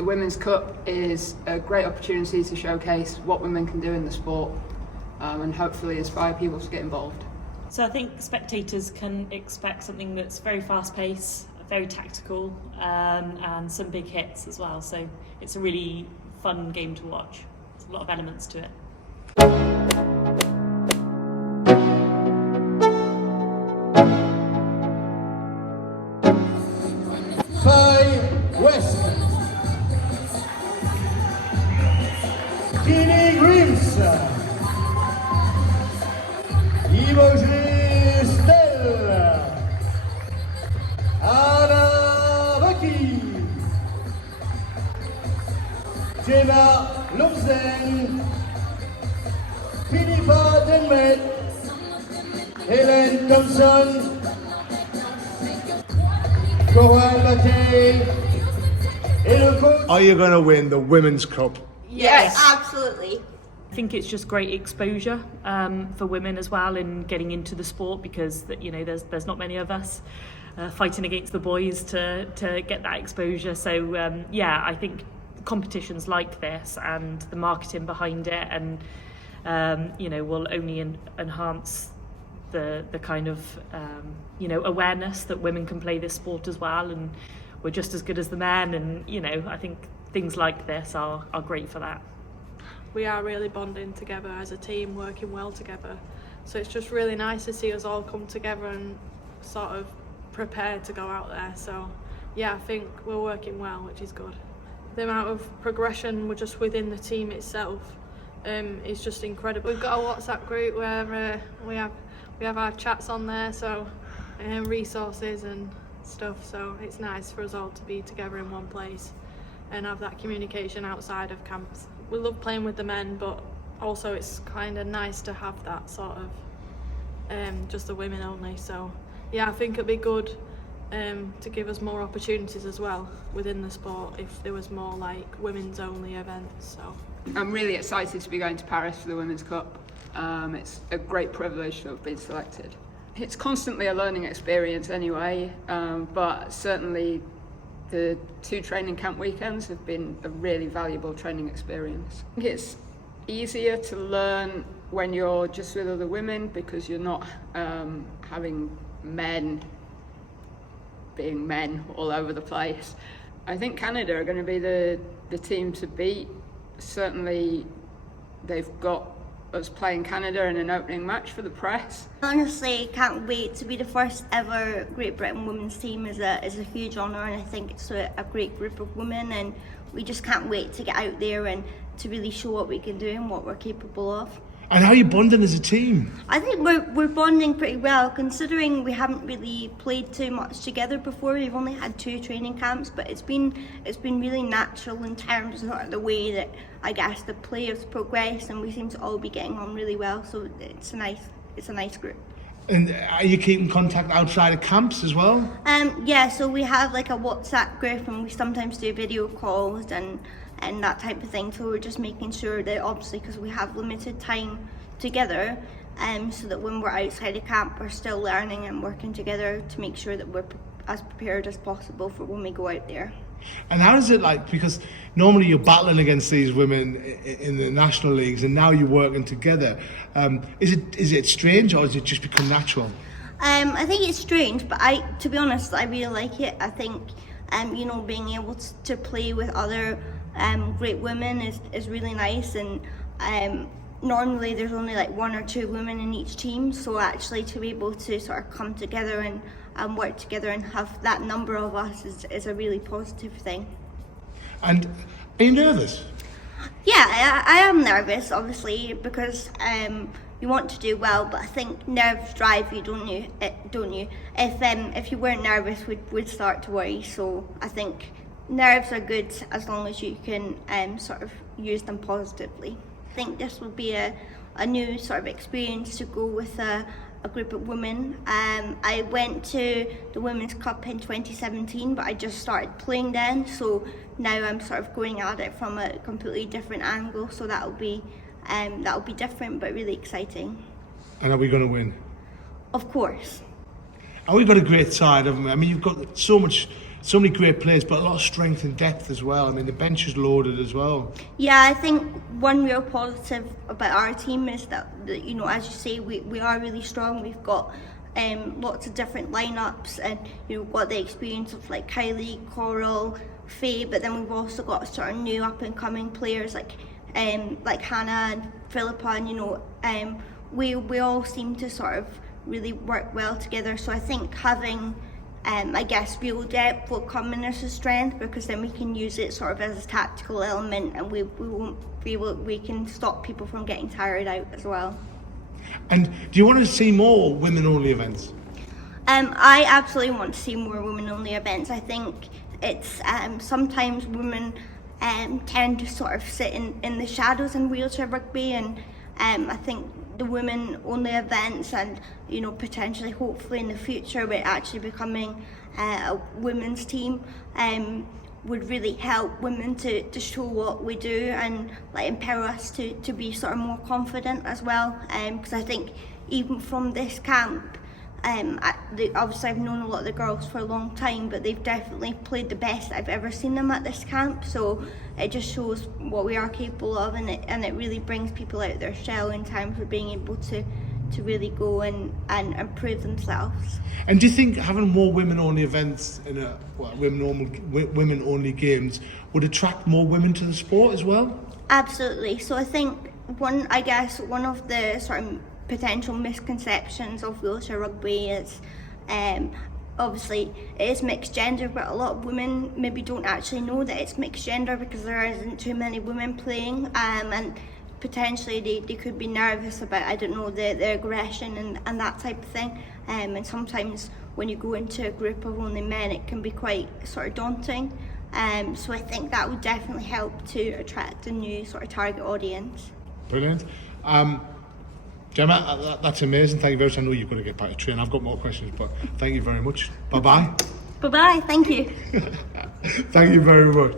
The Women's Cup is a great opportunity to showcase what women can do in the sport and hopefully inspire people to get involved. So I think spectators can expect something that's very fast-paced, very tactical, and some big hits as well. So it's a really fun game to watch. There's a lot of elements to it. West. Guinea Grims. Imogen Stell. Anna Bucky. Gemma Lubsen. Philippa Denmet. Helen Thompson. Are you going to win the Women's Cup? Yes, absolutely. I think it's just great exposure for women as well in getting into the sport, because there's not many of us fighting against the boys to get that exposure. So I think competitions like this and the marketing behind it and will only enhance the kind of awareness that women can play this sport as well, and we're just as good as the men, and I think things like this are great for that. We are really bonding together as a team, working well together, so it's just really nice to see us all come together and sort of prepare to go out there. So yeah, I think we're working well, which is good. The amount of progression we're just within the team itself is just incredible. We've got a WhatsApp group where we have our chats on there, so resources and stuff, so it's nice for us all to be together in one place and have that communication outside of camps. We love playing with the men, but also it's kind of nice to have that sort of just the women only. So yeah, I think it'd be good to give us more opportunities as well within the sport if there was more like women's only events. So I'm really excited to be going to Paris for the Women's Cup. It's a great privilege to have been selected. It's constantly a learning experience anyway, but certainly the 2 training camp weekends have been a really valuable training experience. I think it's easier to learn when you're just with other women because you're not having men being men all over the place. I think Canada are going to be the team to beat. Certainly they've got us playing Canada in an opening match for the press. Honestly, can't wait to be the first ever Great Britain women's team. Is a huge honour, and I think it's a great group of women, and we just can't wait to get out there and to really show what we can do and what we're capable of. And how are you bonding as a team? I think we're bonding pretty well, considering we haven't really played too much together before. We've only had 2 training camps, but it's been really natural in terms of sort of the way that I guess the players progress, and we seem to all be getting on really well. So it's a nice group. And are you keeping contact outside of camps as well? Yeah, so we have like a WhatsApp group, and we sometimes do video calls and that type of thing. So we're just making sure that, obviously, because we have limited time together, so that when we're outside of camp, we're still learning and working together to make sure that we're as prepared as possible for when we go out there. And how is it like, because normally you're battling against these women in the national leagues, and now you're working together. Is it strange, or has it just become natural? I think it's strange, but to be honest, I really like it. I think being able to play with other great women is really nice, and normally there's only like 1 or 2 women in each team, so actually to be able to sort of come together and work together and have that number of us is a really positive thing. And are you nervous? Yeah, I am nervous, obviously, because you want to do well, but I think nerves drive you, don't you? If you weren't nervous, we'd start to worry. So I think nerves are good as long as you can sort of use them positively. I think this will be a new sort of experience to go with a group of women. I went to the Women's Cup in 2017, but I just started playing then, so now I'm sort of going at it from a completely different angle, so that'll be different but really exciting. And are we going to win? Of course. And we've got a great side, haven't we? I mean, you've got so much so many great players, but a lot of strength and depth as well. I mean, the bench is loaded as well. Yeah, I think one real positive about our team is that you know, as you say, we are really strong. We've got lots of different lineups, and you know, got the experience of like Kylie, Coral, Faye, but then we've also got sort of new up and coming players like Hannah and Philippa, and you know, we all seem to sort of really work well together. So I think having I guess real depth will come in as a strength, because then we can use it sort of as a tactical element, and we can stop people from getting tired out as well. And do you want to see more women-only events? I absolutely want to see more women-only events. I think it's sometimes women tend to sort of sit in the shadows in wheelchair rugby, and I think the women-only events, and you know, potentially, hopefully in the future, we're actually becoming a women's team, would really help women to show what we do, and like empower us to be sort of more confident as well. Because I think even from this camp, obviously I've known a lot of the girls for a long time, but they've definitely played the best I've ever seen them at this camp. So it just shows what we are capable of, and it really brings people out of their shell in terms of being able to really go and prove themselves. And do you think having more women-only events in women-only games would attract more women to the sport as well? Absolutely. So I think one of the sort of potential misconceptions of wheelchair rugby is obviously it is mixed gender, but a lot of women maybe don't actually know that it's mixed gender because there isn't too many women playing, and potentially they could be nervous about, I don't know, the aggression and that type of thing, and sometimes when you go into a group of only men it can be quite sort of daunting, so I think that would definitely help to attract a new sort of target audience. Brilliant. Gemma, that's amazing. Thank you very much. I know you've got to get back to train. I've got more questions, but thank you very much. Bye-bye. Bye-bye. Thank you. Thank you very much.